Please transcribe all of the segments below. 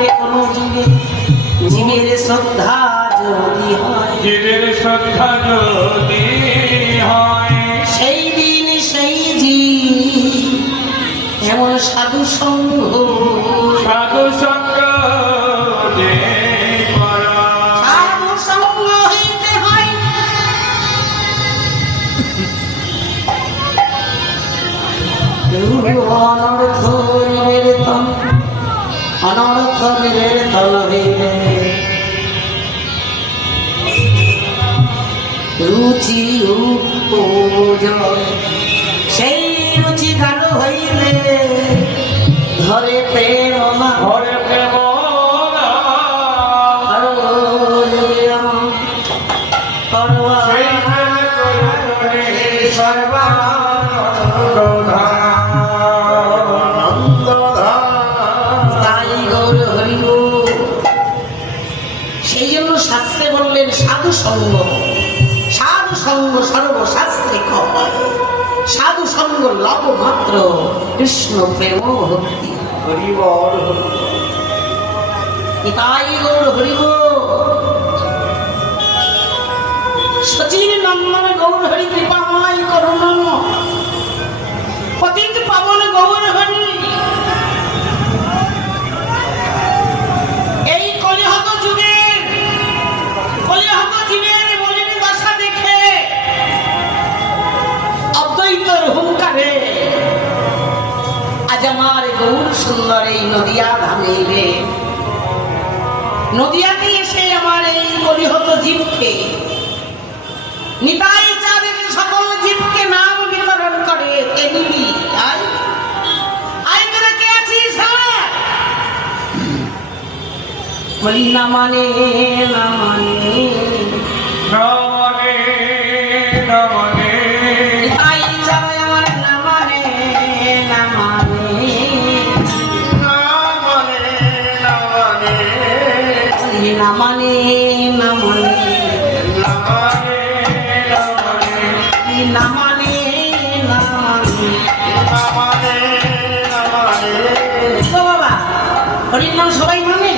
যাবে কোন যুগে জীবের শ্রদ্ধা যদি হয়, জীবের শ্রদ্ধা যদি হয়, সেই দিন সেই জীব এমন সাধু সঙ্গ সাধু সঙ্গ যে করা। সাধু সঙ্গ হইতে হয়। অনর্থ নিবেদন অনর্থ নিবেদন হইলে রুচি উপজয়, সেই রুচি গাঢ় হইলে ধরে প্রেরণা ঘরে প্রেম সেই জন্য শাস্ত্রে বললেন সাধু সঙ্গ, সাধু সঙ্গ সর্বশাস্ত্রে কয়, সাধু সঙ্গ লব মাত্র কৃষ্ণ প্রেম ভক্তি। হরিবল তাই গৌর হরিব সচিন নন্দন গৌর হরি কৃপাময় করুণ পতিত পাবন গৌর হরি। এই কলিহত যুগের কলিহত জীবের মলিন দশা দেখে অদ্বৈতর হুঙ্কারে আজ আমার গৌর সুন্দর এই নদিয়া ধামে রে নদিয়াতে এসে আমার এই কলিহত জীবকে নিতাই চাঁদের সকল জীবকে নাম বিতরণ করে কে নিবি আয় আয় তোরা কে আছিস? বলি না মানে না মানে নমনে নমনে নিতাই চাঁদ আমার না মানে না মানে নমনে নমনে বলি না মানে না মানে না মানে না মানে ও বাবা হরির নাম সবাই মানে,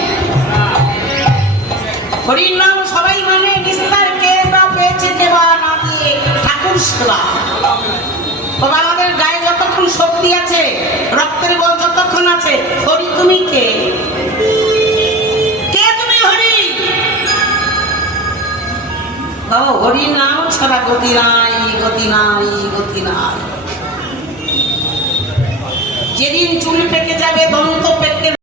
হরির নাম সবাই মানে, নিস্তার কে বা পেয়েছে কে বা না দিয়ে ঠাকুর সেবা। বাবা আমাদের গায়ে যতক্ষণ শক্তি আছে রক্তের বল যতক্ষণ আছে হরি তো